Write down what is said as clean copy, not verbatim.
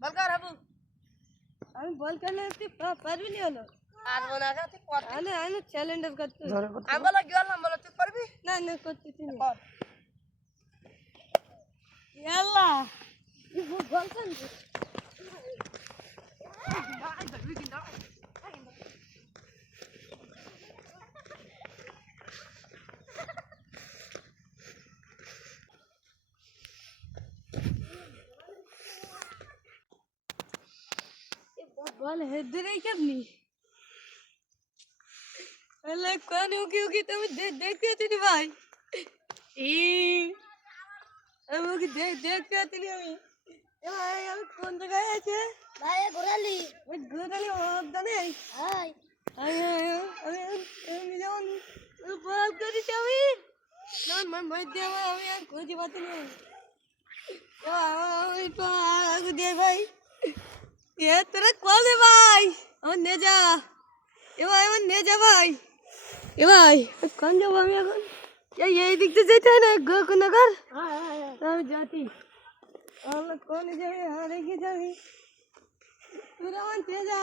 বল কর হাবু আমি বল কেন তুই পারবি নি হলো আর মনে আছে তুই কর আমি চ্যালেঞ্জ করতে আমি বলো গেলাম বলো তুই করবি না না করতেছি না কর ইয়াল্লা বল কেন बॉल हेदर है क्या नहीं अल्लाह कौन होगी तुम देखते हो नहीं भाई हम होगी देखते हो नहीं हमें ये भाई हम कौन जगह है चे ভাই গোরালি वो गोदाली आप जाने হাই आए हम जान बॉल करी चावी नॉन मैं दे हम यार कोई बात नहीं यार तो आगे दे भाई ये तेरा कॉल है भाई और ले जा ये भाई मन ले जा भाई ये भाई कौन जा भाई এখন ये दिखते যেতে है ना गोकुनगर हां जाती और कौन जाए हारे की जावी पूरा मन ले जा